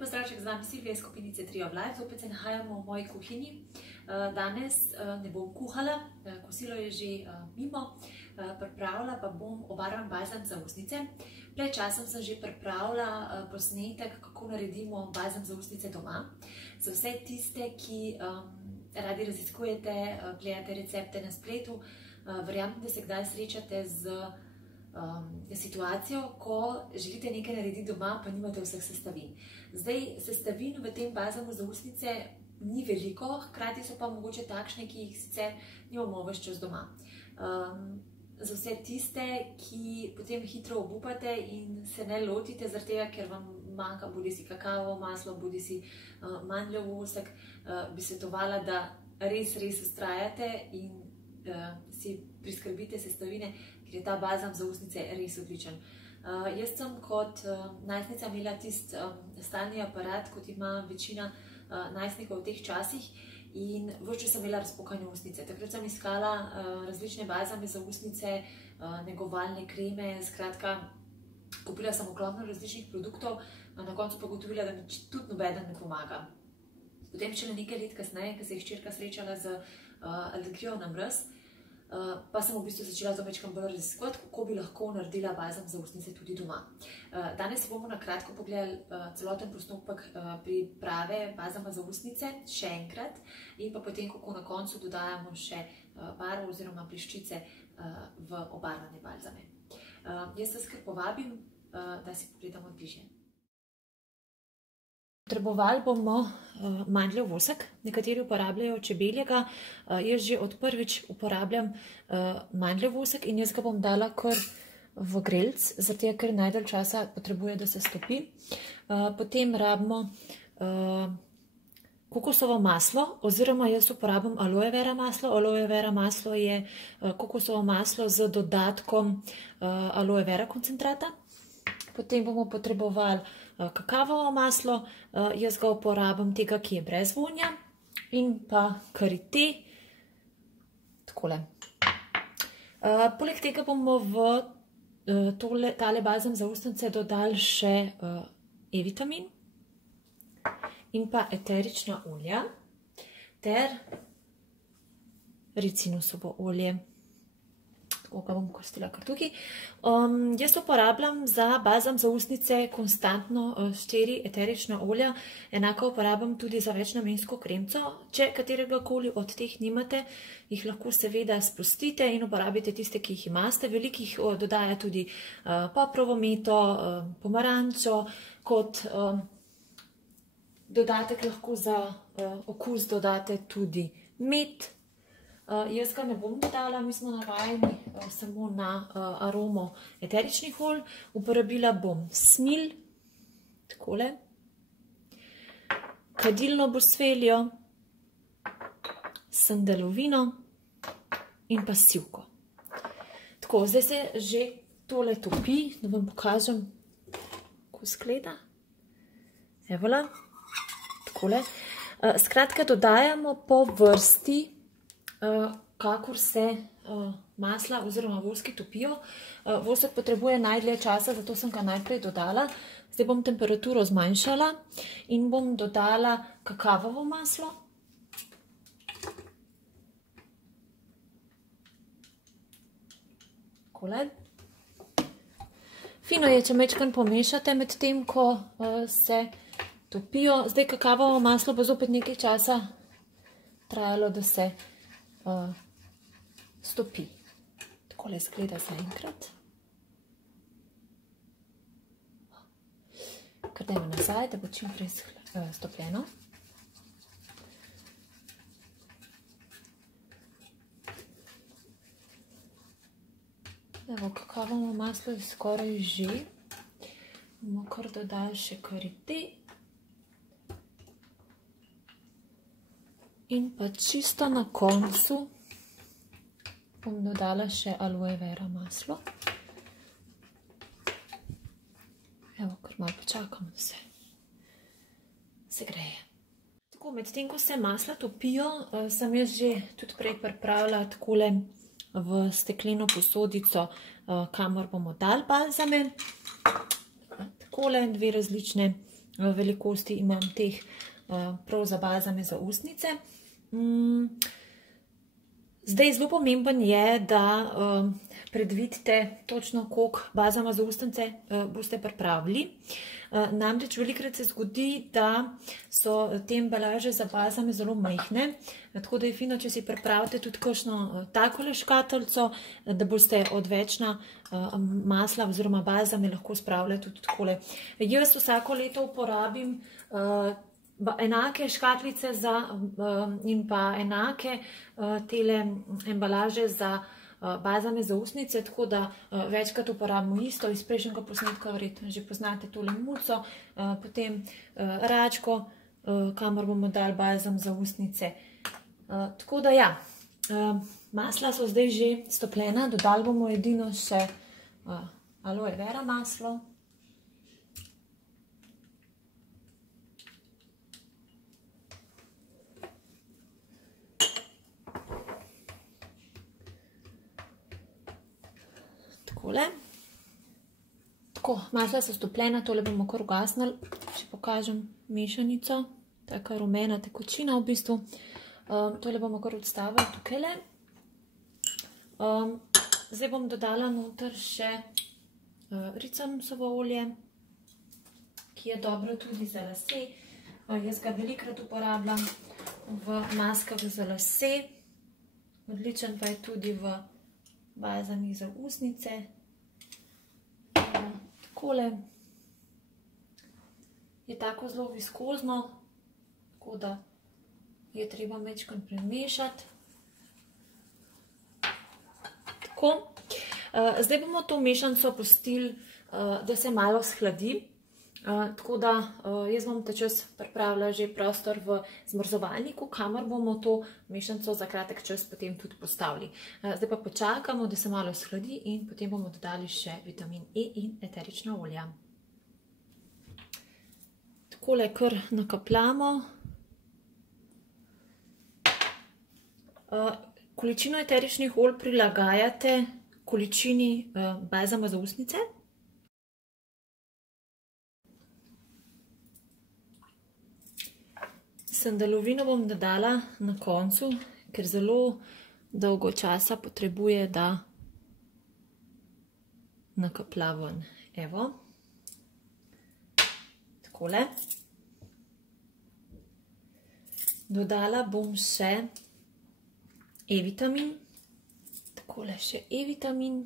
pozdravček, z vami Silvija iz skupinice Trio of Life. Zopet se nahajamo v moji kuhinji. Danes ne bom kuhala, kosilo je že mimo. Pripravila pa bom obarvan balzam za ustnice. Pred časom sem že pripravila posnetek, kako naredimo balzam za ustnice doma. Za vse tiste, ki radi raziskujete, gledate recepte na spletu, verjamem, da se kdaj srečate z situacijo, ko želite nekaj narediti doma, pa nimate vseh sestavin. Zdaj, sestavin v tem balzamu za ustnice ni veliko, hkrati so pa mogoče takšne, ki jih sicer nimamo ves čas doma. Za vse tiste, ki potem hitro obupate in se ne lotite zaradi tega, ker vam manjka bodisi kakavo maslo, bodisi mandljev vosek, bi svetovala, da res vztrajate in si priskrbite sestavine, ker je ta balzam za ustnice res odličen. Jaz sem kot najstnica imela tisti stalni aparat, kot ima večina najstnikov v teh časih, in ves čas sem imela razpokane ustnice. Takrat sem iskala različne balzame za ustnice, negovalne kreme, skratka, kupila sem ogromno različnih produktov, na koncu pa ugotovila, da mi tudi nobeden ne pomaga. Potem šele nekaj let kasneje, ko se je hčerka srečala z alergijo na mraz, pa sem v bistvu začela to večkrat bolj raziskovati, kako bi lahko naredila balzam za ustnice tudi doma. Danes bomo na kratko pogledali celoten postopek priprave balzama za ustnice, še enkrat, in pa potem, kako na koncu dodajamo še barvo oziroma bleščice v obarvane balzame. Jaz vas kar povabim, da si pogledamo bližje. Potrebovali bomo mandljev vosek, nekateri uporabljajo čebeljega, jaz že od prvič uporabljam mandljev vosek in jaz ga bom dala kar v grelc, zaradi tega, ker najdalj časa potrebuje, da se stopi. Potem rabimo kokosovo maslo, oziroma jaz uporabljam aloe vera maslo. Aloe vera maslo je kokosovo maslo z dodatkom aloe vera koncentrata. Potem bomo potrebovali kakavovo maslo, jaz ga uporabljam tega, ki je brez vonja, in pa karité, takole. Poleg tega bomo v tale balzam za ustnice dodali še E-vitamin in pa eterična olja ter ricinusovo olje. Tako ga bom kostila kar tukaj. Jaz uporabljam za balzam za ustnice konstantno 4 eterična olja, enako uporabljam tudi za večnamensko kremco. Če kateregakoli od teh nimate, jih lahko seveda sprostite in uporabite tiste, ki jih imate. Veliko jih dodaja tudi poprovo meto, pomarančo, kot dodatek lahko za okus dodate tudi med. Jaz ga ne bom dodala, mi smo navajeni samo na aromo eteričnih olj. Uporabila bom smilj, takole, kadilno bosveljo, sandalovino in pa sivko. Tako, zdaj se že tole topi, da vam pokažem, kako izgleda. Evola, takole. Skratka, dodajamo po vrsti, kakor se masla oziroma voski topijo. Vosek potrebuje najdlje časa, zato sem ga najprej dodala. Zdaj bom temperaturo zmanjšala in bom dodala kakavovo maslo. Takole. Fino je, če majčkeno pomešate med tem, ko se topijo. Zdaj kakavovo maslo bo zopet nekaj časa trajalo, da se stopi. Takole izgleda zaenkrat. Kar dajmo nazaj, da bo čim prej stopljeno. Evo, kakavovo maslo je skoraj že. Bomo kar dodali še karité. In pa čisto na koncu bom dodala še aloe vera maslo. Evo, kar malo počakamo, da se greje. Tako, med tem, ko se masla topijo, sem jaz že tudi prej pripravila takole v stekleno posodico, kamor bomo dali balzame. Takole, 2 različne velikosti imam teh prav za balzame za ustnice. Zdaj, zelo pomemben je, da predvidite točno, koliko balzama za ustnice boste pripravili. Namreč velikokrat se zgodi, da so te embalaže za balzame zelo majhne, tako da je fino, če si pripravite tudi kakšno takole škatlico, da boste odvečna masla oziroma balzame lahko spravljali tudi takole. Jaz vsako leto uporabim enake škatlice in pa enake tele embalaže za balzame za ustnice, tako da večkrat uporabimo isto. Iz prejšnjega posnetka verjetno že poznate tole muco, potem račko, kamor bomo dali balzam za ustnice. Tako da ja, masla so zdaj že stopljena, dodali bomo edino še aloe vera maslo. Tako, masla so stopljena, tole bomo kar ugasnili, če pokažem mešanico, taka rumena tekočina v bistvu. Tole bomo kar odstavili tukajle. Zdaj bom dodala noter še ricinsovo olje, ki je dobro tudi za lase. Jaz ga velikokrat uporabljam v maskah za lase, odličen pa je tudi v balzamih za ustnice. Takole je tako zelo viskozno, tako da je treba majčkeno premešati. Tako. Zdaj bomo to mešanico pustili, da se malo shladi. Tako da jaz bom ta čas pripravila že prostor v zmrzovalniku, kamor bomo to mešanico za kratek čas potem tudi postavili. Zdaj pa počakamo, da se malo shladi in potem bomo dodali še vitamin E in eterična olja. Takole kar nakapljamo. Količino eteričnih olj prilagajate količini balzama za ustnice. Sandalovino bom dodala na koncu, ker zelo dolgo časa potrebuje, da nakaplja ven. Evo. Takole. Dodala bom še E-vitamin. Takole še E-vitamin.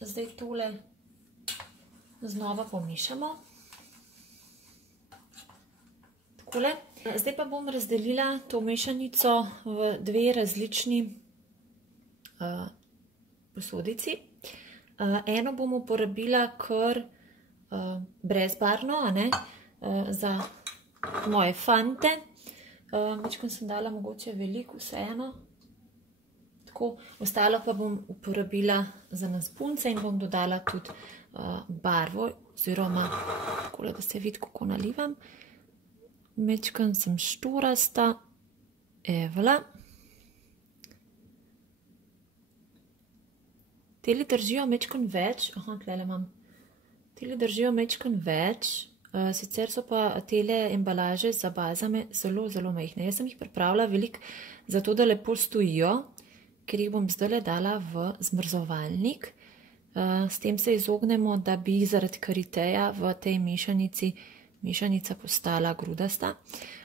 Zdaj tole znova pomešamo. Zdaj pa bom razdelila to mešanico v dve različni posodici. Eno bom uporabila kar brezbarvno, za moje fante. Majčkeno sem dala mogoče veliko, vseeno. Tako, ostalo pa bom uporabila za nas punce in bom dodala tudi barvo, oziroma takole, da se vidi, kako nalivam. Majčkeno sem štorasta, evla. Tele držijo majčkeno več, tlele imam. Tele držijo majčkeno več, sicer so pa tele embalaže za balzame zelo, zelo majhne. Jaz sem jih pripravila veliko, zato da lepo stojijo, ker jih bom zdajle dala v zmrzovalnik. S tem se izognemo, da bi zaradi kariteja v tej mešanica postala grudasta.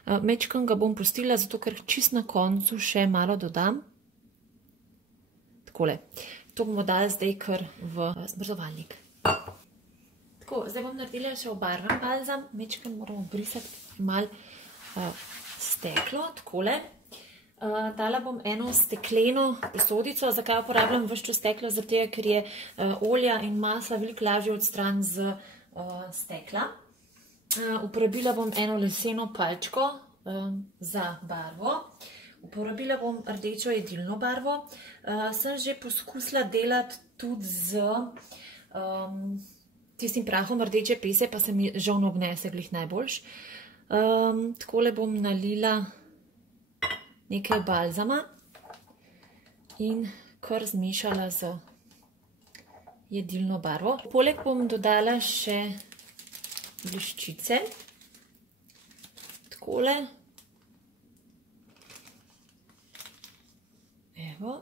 Majčkeno ga bom pustila, zato ker čisto na koncu še malo dodam. Takole. To bomo dali zdaj kar v zmrzovalnik. Tako, zdaj bom naredila še obarvan balzam. Majčkeno moramo brisati malo steklo. Takole. Dala bom eno stekleno posodico. Zakaj uporabljam ves čas steklo? Zaradi tega, ker je olja in masla veliko lažje odstraniti z stekla. Uporabila bom eno leseno palčko za barvo. Uporabila bom rdečo jedilno barvo. Sem že poskusila delati tudi z tistim prahom rdeče pese, pa se mi žal ne obnese glih najboljš. Takole bom nalila nekaj balzama in kar zmešala z jedilno barvo. Poleg bom dodala še bleščice. Takole. Evo.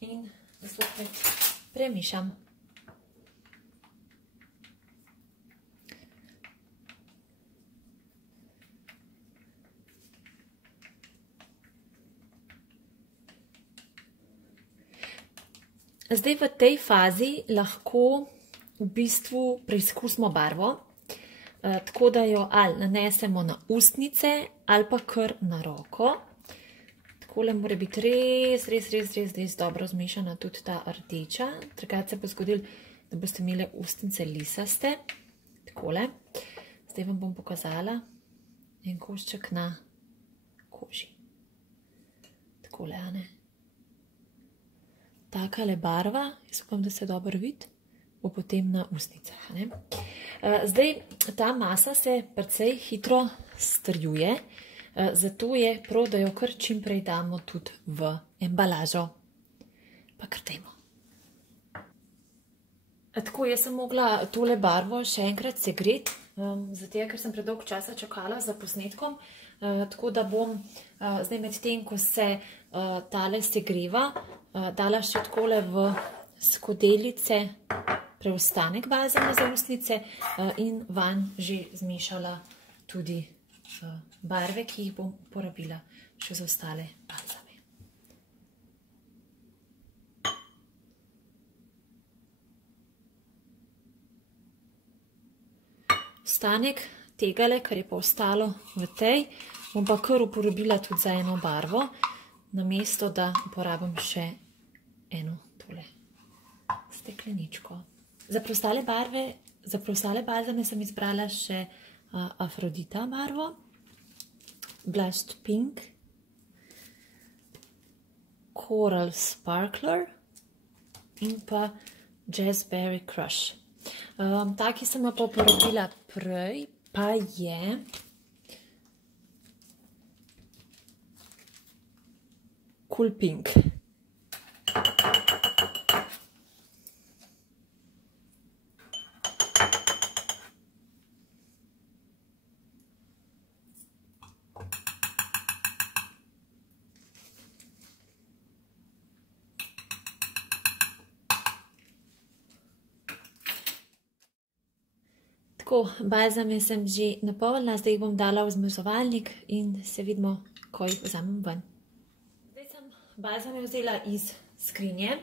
In zopet premišam. Zdaj v tej fazi lahko v bistvu preizkusimo barvo, tako da jo ali nanesemo na ustnice ali pa kar na roko. Takole mora biti res dobro zmešana tudi ta rdeča. Drugače se bo zgodilo, da boste imeli ustnice lisaste. Takole. Zdaj vam bom pokazala en košček na koži. Takole, a ne? Takale barva, jaz upam, da se dobro vidi, bo potem na ustnicah. Ne? Zdaj, ta masa se precej hitro strjuje, zato je prav, da jo kar čim prej damo tudi v embalažo. Pa kar dajmo. Tako, jaz sem mogla tole barvo še enkrat segreti, zato ker sem predolgo časa čakala za posnetkom, tako da bom zdaj med tem, ko se tale segreva, dala še takole v skodelice preostanek balzama za ustnice in vanj že zmešala tudi barve, ki jih bom uporabila še za ostale balzame. Ostanek tegale, kar je pa ostalo v tej, bom pa kar uporabila tudi za eno barvo, namesto da uporabim še eno tole stekleničko. Za preostale balzame sem izbrala še Afrodita barvo, Blushed Pink, Coral Sparkler in pa Jazzberry Crush. Ta, ki sem jo pa uporabila prej, pa je Cool Pink. Tako, balzame sem že napolnila, zdaj jih bom dala v zmrzovalnik in se vidimo, ko jih vzamem ven. Zdaj sem balzame vzela iz skrinje.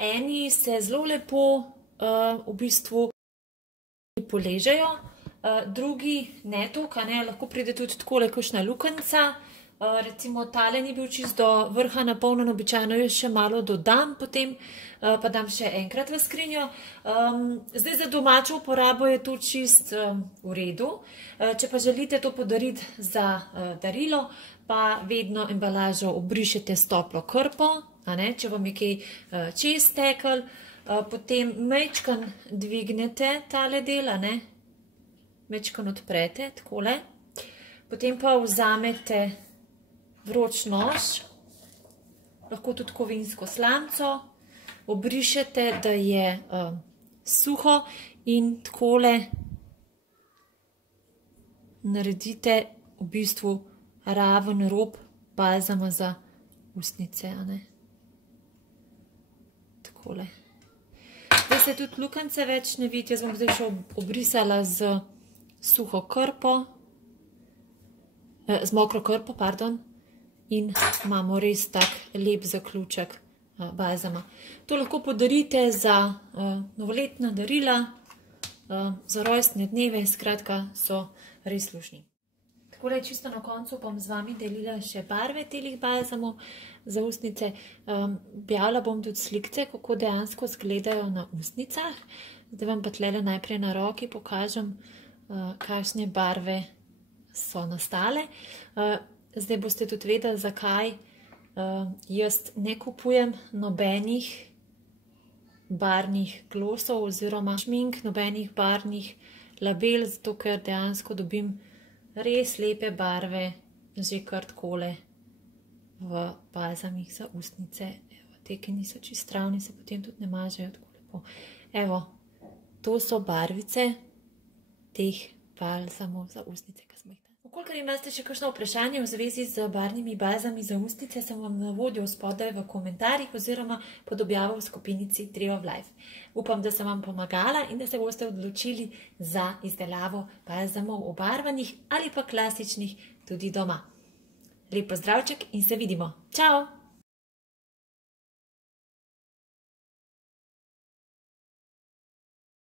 Eni se zelo lepo v bistvu poležejo, drugi ne toliko, lahko pride tudi takole kakšna lukenca. Recimo tale ni bil čisto do vrha napolnjen, običajno jo še malo dodam, potem pa dam še enkrat v skrinjo. Zdaj za domačo uporabo je to čist v redu. Če pa želite to podariti za darilo, pa vedno embalažo obrišete s toplo krpo, če vam je kaj čez tekel, potem majčkan dvignete tale del, majčkan odprete, takole, potem pa vzamete vroč nož, lahko tudi kovinsko slamco, obrišete, da je suho in takole naredite v bistvu raven rob balzama za ustnice. Takole. Zdaj se tudi lukence več ne vidi, jaz bom zdaj še obrisala z suho krpo, z mokro krpo, pardon. In imamo res tak lep zaključek balzama. To lahko podarite za novoletna darila, za rojstne dneve, skratka so res slušni. Takole čisto na koncu bom z vami delila še barve telih balzamov za ustnice. Objavila bom tudi slikce, kako dejansko izgledajo na ustnicah. Zdaj vam pa tlele najprej na roki pokažem, kakšne barve so nastale. Zdaj boste tudi vedeli, zakaj jaz ne kupujem nobenih barvnih glosov oziroma šmink, nobenih barvnih label, zato ker dejansko dobim res lepe barve že kar takole v balzamih za ustnice. Evo, te, ki niso čist travni, se potem tudi ne mažejo tako lepo. Evo, to so barvice teh balzamov za ustnice, ki smo jih tam. Vkolikor imate še kakšno vprašanje v zvezi z barvnimi bazami za ustnice, sem vam na voljo spodaj v komentarjih oziroma pod objavo v skupinici Tree of Life. Upam, da sem vam pomagala in da se boste odločili za izdelavo balzamov obarvanih ali pa klasičnih tudi doma. Lep pozdravček in se vidimo. Čau!